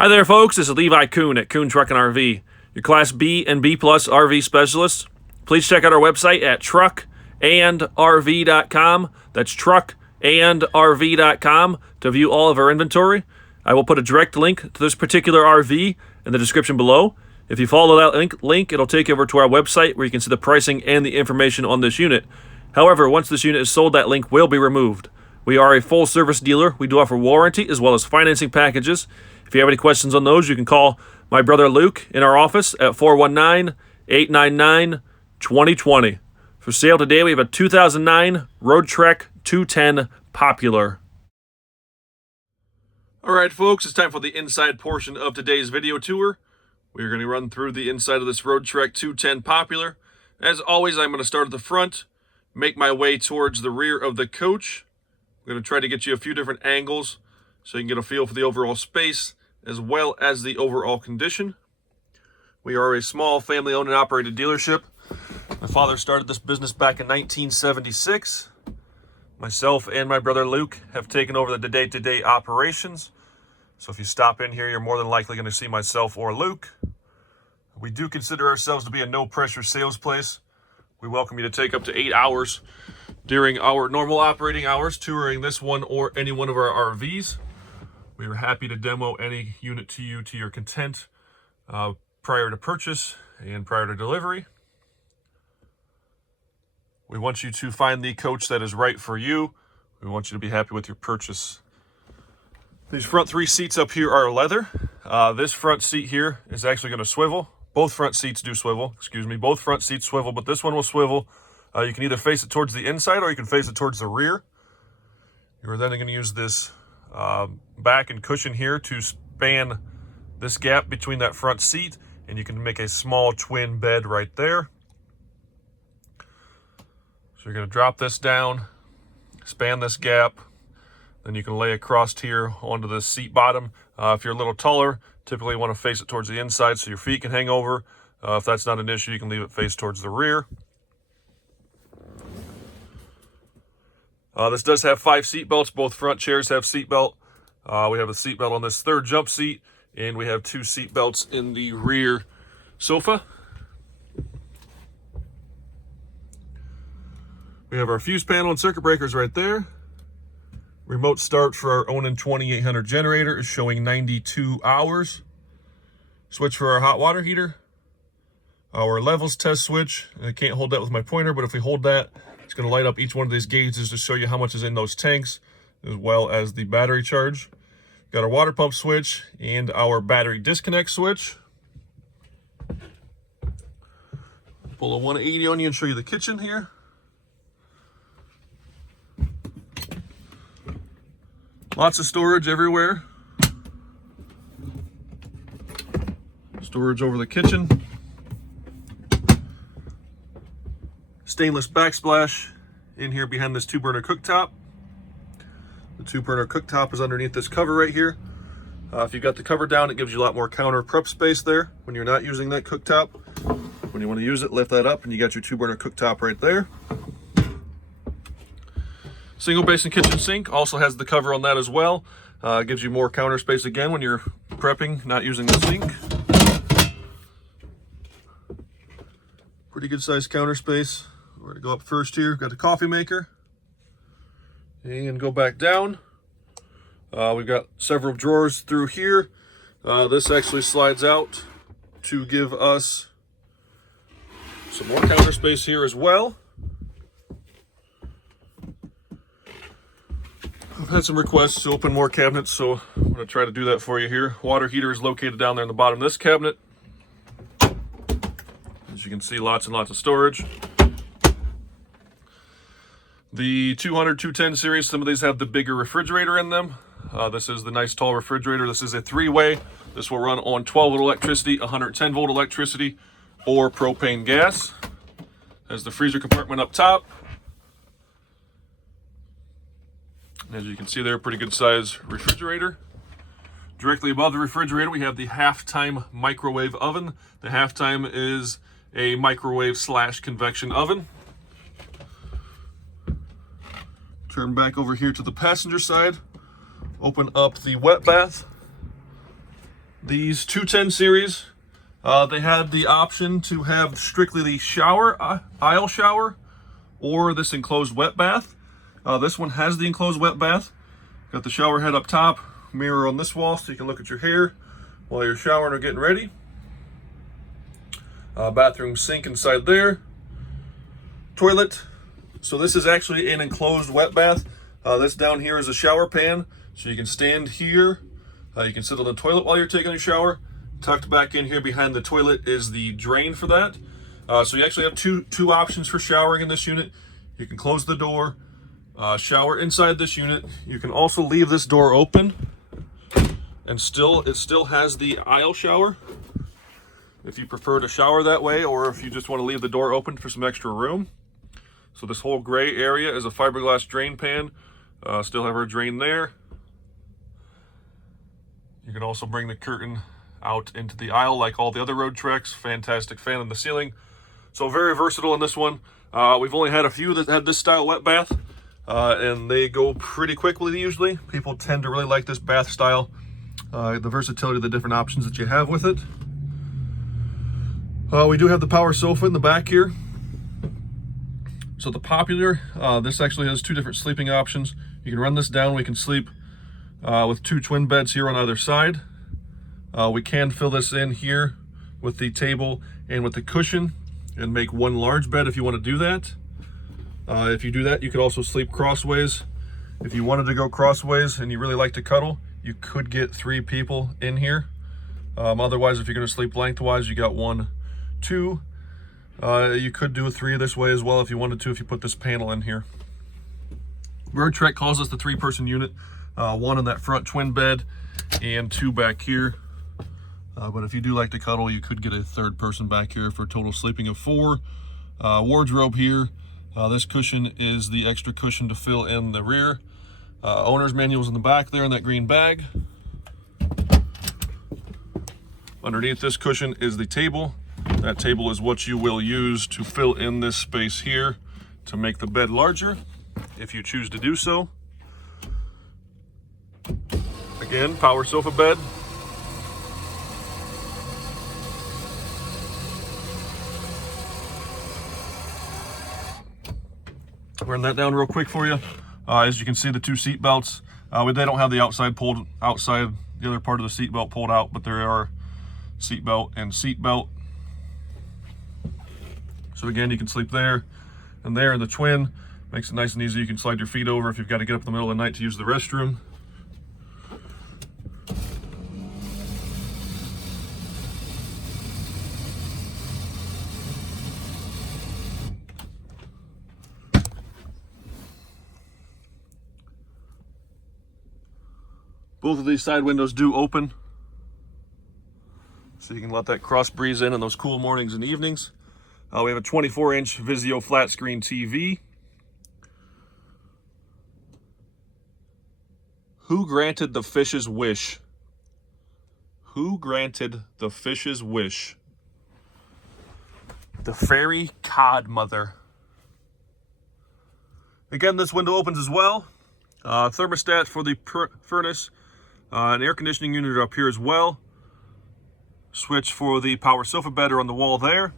Hi there, folks. This is Levi Kuhn at Kuhn Truck and RV, your Class B and B Plus RV specialist. Please check out our website at truckandrv.com. That's truckandrv.com to view all of our inventory. I will put a direct link to this particular RV in the description below. If you follow that link, it'll take you over to our website where you can see the pricing and the information on this unit. However, once this unit is sold, that link will be removed. We are a full-service dealer. We do offer warranty as well as financing packages. If you have any questions on those, you can call my brother Luke in our office at 419-899-2020. For sale today, we have a 2009 Roadtrek 210 Popular. All right, folks, it's time for the inside portion of today's video tour. We're going to run through the inside of this Roadtrek 210 Popular. As always, I'm going to start at the front, make my way towards the rear of the coach. I'm going to try to get you a few different angles so you can get a feel for the overall space as well as the overall condition. We are a small family-owned and operated dealership. My father started this business back in 1976. Myself and my brother Luke have taken over the day-to-day operations. So if you stop in here, you're more than likely going to see myself or Luke. We do consider ourselves to be a no-pressure sales place. We welcome you to take up to 8 hours during our normal operating hours, touring this one or any one of our RVs. We are happy to demo any unit to you to your content prior to purchase and prior to delivery. We want you to find the coach that is right for you. We want you to be happy with your purchase. These front 3 seats up here are leather. This front seat here is actually going to swivel. Both front seats do swivel, both front seats swivel, but this one will swivel. You can either face it towards the inside or you can face it towards the rear. You're then going to use this back and cushion here to span this gap between that front seat, and you can make a small twin bed right there. So you're going to drop this down, span this gap, then you can lay across here onto the seat bottom. If you're a little taller, typically you want to face it towards the inside so your feet can hang over. If that's not an issue, you can leave it face towards the rear. This does have 5 seat belts. Both front chairs have seat belt. We have a seat belt on this third jump seat, and we have 2 seat belts in the rear sofa. We have our fuse panel and circuit breakers right there. Remote start for our Onan 2800 generator is showing 92 hours. Switch for our hot water heater. Our levels test switch. I can't hold that with my pointer, but if we hold that, it's going to light up each one of these gauges to show you how much is in those tanks, as well as the battery charge. Got our water pump switch and our battery disconnect switch. Pull a 180 on you and show you the kitchen here. Lots of storage everywhere. Storage over the kitchen. Stainless backsplash in here behind this 2-burner cooktop. The 2-burner cooktop is underneath this cover right here. If you've got the cover down, it gives you a lot more counter prep space there when you're not using that cooktop. When you want to use it, lift that up and you got your 2-burner cooktop right there. Single basin kitchen sink also has the cover on that as well. Gives you more counter space again when you're prepping, not using the sink. Pretty good sized counter space. We're going to go up first here. Got the coffee maker. And go back down. We've got several drawers through here. This actually slides out to give us some more counter space here as well. I've had some requests to open more cabinets, so I'm going to try to do that for you here. Water heater is located down there in the bottom of this cabinet. As you can see, lots and lots of storage. The 200, 210 series, some of these have the bigger refrigerator in them. This is the nice tall refrigerator. This is a 3-way. This will run on 12-volt electricity, 110-volt electricity, or propane gas. There's the freezer compartment up top. As you can see there, pretty good size refrigerator. Directly above the refrigerator, we have the half-time microwave oven. The half-time is a microwave / convection oven. Turn back over here to the passenger side. Open up the wet bath. These 210 series, they had the option to have strictly the shower, aisle shower, or this enclosed wet bath. This one has the enclosed wet bath. Got the shower head up top, mirror on this wall so you can look at your hair while you're showering or getting ready. Bathroom sink inside there. Toilet. So this is actually an enclosed wet bath. This down here is a shower pan, so you can stand here. You can sit on the toilet while you're taking a shower. Tucked back in here behind the toilet is the drain for that. So you actually have two options for showering in this unit. You can close the door, shower inside this unit. You can also leave this door open, and it still has the aisle shower if you prefer to shower that way, or if you just want to leave the door open for some extra room. So this whole gray area is a fiberglass drain pan. Still have our drain there. You can also bring the curtain out into the aisle like all the other Roadtreks. Fantastic fan in the ceiling. So very versatile in this one. We've only had a few that had this style wet bath, and they go pretty quickly usually. People tend to really like this bath style. The versatility of the different options that you have with it. We do have the power sofa in the back here. So the popular, this actually has two different sleeping options. You can run this down. We can sleep with two twin beds here on either side. We can fill this in here with the table and with the cushion and make one large bed if you want to do that. If you do that, you could also sleep crossways. If you wanted to go crossways and you really like to cuddle, you could get 3 people in here. Otherwise, if you're going to sleep lengthwise, you got 1, 2. You could do a 3 this way as well if you wanted to, if you put this panel in here. Roadtrek calls us the 3-person unit. 1 in that front twin bed and 2 back here. But if you do like to cuddle, you could get a 3rd person back here for a total sleeping of 4. Wardrobe here. This cushion is the extra cushion to fill in the rear. Owner's manual's in the back there in that green bag. Underneath this cushion is the table. That table is what you will use to fill in this space here to make the bed larger, if you choose to do so. Again, power sofa bed. Run that down real quick for you. As you can see, the 2 seat belts. They don't have the the other part of the seat belt pulled out, but there are seat belt and seat belt. So again, you can sleep there and there in the twin. Makes it nice and easy. You can slide your feet over if you've got to get up in the middle of the night to use the restroom. Both of these side windows do open, so you can let that cross breeze in those cool mornings and evenings. We have a 24-inch Vizio flat screen TV. Who granted the fish's wish? Who granted the fish's wish? The fairy godmother. Again, this window opens as well. Thermostat for the furnace. An air conditioning unit up here as well. Switch for the power sofa bed on the wall there.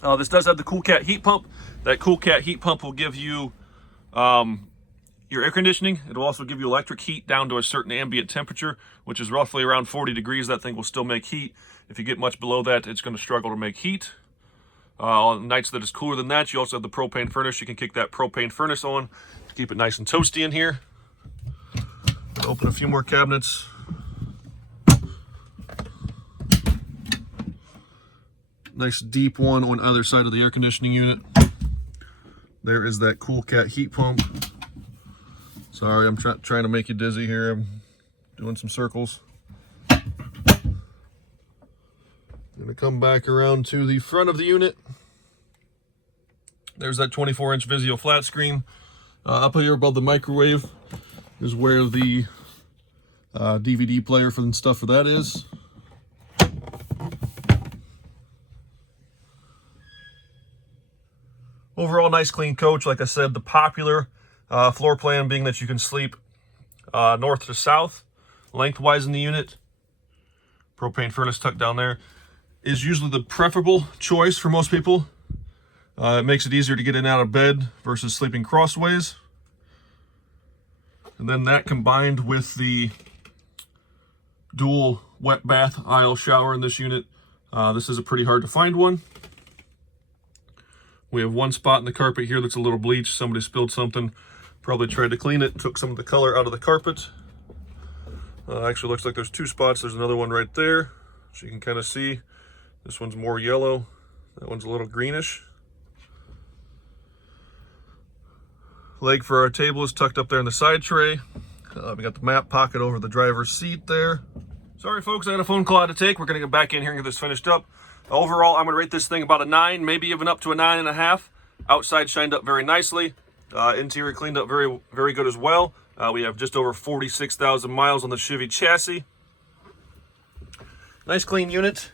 This does have the Cool Cat heat pump. That Cool Cat heat pump will give you your air conditioning. It will also give you electric heat down to a certain ambient temperature, which is roughly around 40 degrees. That thing will still make heat. If you get much below that, it's going to struggle to make heat. On nights that it's cooler than that, you also have the propane furnace. You can kick that propane furnace on to keep it nice and toasty in here. Open a few more cabinets. Nice deep one on either side of the air conditioning unit. There is that Cool Cat heat pump. Sorry, I'm trying to make you dizzy here. I'm doing some circles. Gonna come back around to the front of the unit. There's that 24-inch Vizio flat screen. Up here above the microwave is where the DVD player for the stuff for that is. Overall, nice clean coach. Like I said, the popular floor plan being that you can sleep north to south, lengthwise in the unit. Propane furnace tucked down there is usually the preferable choice for most people. It makes it easier to get in and out of bed versus sleeping crossways. And then that combined with the dual wet bath aisle shower in this unit, this is a pretty hard to find one. We have one spot in the carpet here that's a little bleached. Somebody spilled something, probably tried to clean it, took some of the color out of the carpet. Actually looks like there's two spots. There's another one right there, so you can kind of see. This one's more yellow, that one's a little greenish. Leg for our table is tucked up there in the side tray. We got the map pocket over the driver's seat there. Sorry folks, I had a phone call I had to take. We're gonna get back in here and get this finished up. Overall, I'm gonna rate this thing about a 9, maybe even up to a 9.5. Outside shined up very nicely. Interior cleaned up very, very good as well. We have just over 46,000 miles on the Chevy chassis. Nice clean unit.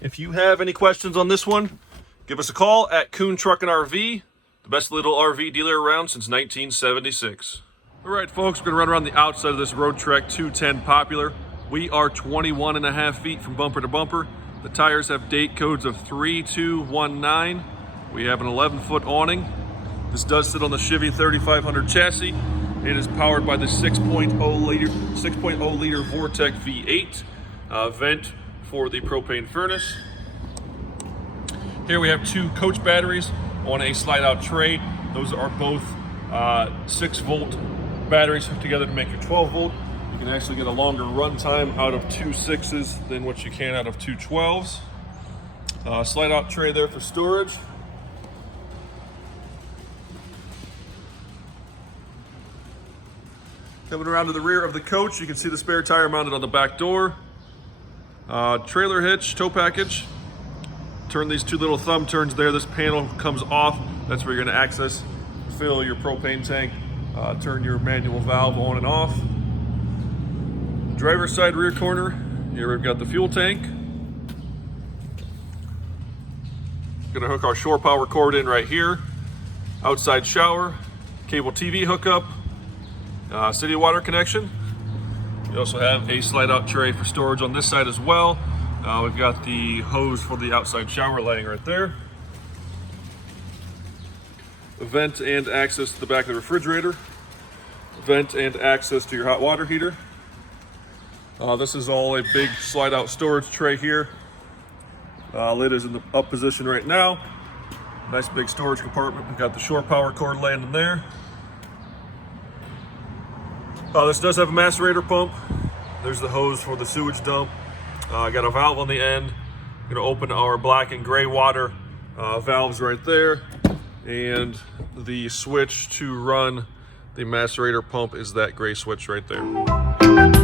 If you have any questions on this one, give us a call at Kuhn Truck and RV, the best little RV dealer around since 1976. All right, folks, we're gonna run around the outside of this Roadtrek 210 Popular. We are 21.5 feet from bumper to bumper. The tires have date codes of 3219. We have an 11-foot awning. This does sit on the Chevy 3500 chassis. It is powered by the 6.0 liter Vortec V8 vent for the propane furnace. Here we have two coach batteries on a slide-out tray. Those are both 6-volt batteries hooked together to make your 12-volt. You can actually get a longer run time out of two 6s than what you can out of two 12s. Slide-out tray there for storage. Coming around to the rear of the coach, you can see the spare tire mounted on the back door. Trailer hitch, tow package. Turn these two little thumb turns there. This panel comes off. That's where you're going to access, fill your propane tank, turn your manual valve on and off. Driver's side rear corner, here we've got the fuel tank. Going to hook our shore power cord in right here. Outside shower, cable TV hookup, city water connection. We also have a slide out tray for storage on this side as well. We've got the hose for the outside shower laying right there. Vent and access to the back of the refrigerator. Vent and access to your hot water heater. This is all a big slide out storage tray here. Lid is in the up position right now. Nice big storage compartment. We've got the shore power cord laying in there. This does have a macerator pump. There's the hose for the sewage dump. Got a valve on the end. Gonna open our black and gray water valves right there. And the switch to run the macerator pump is that gray switch right there.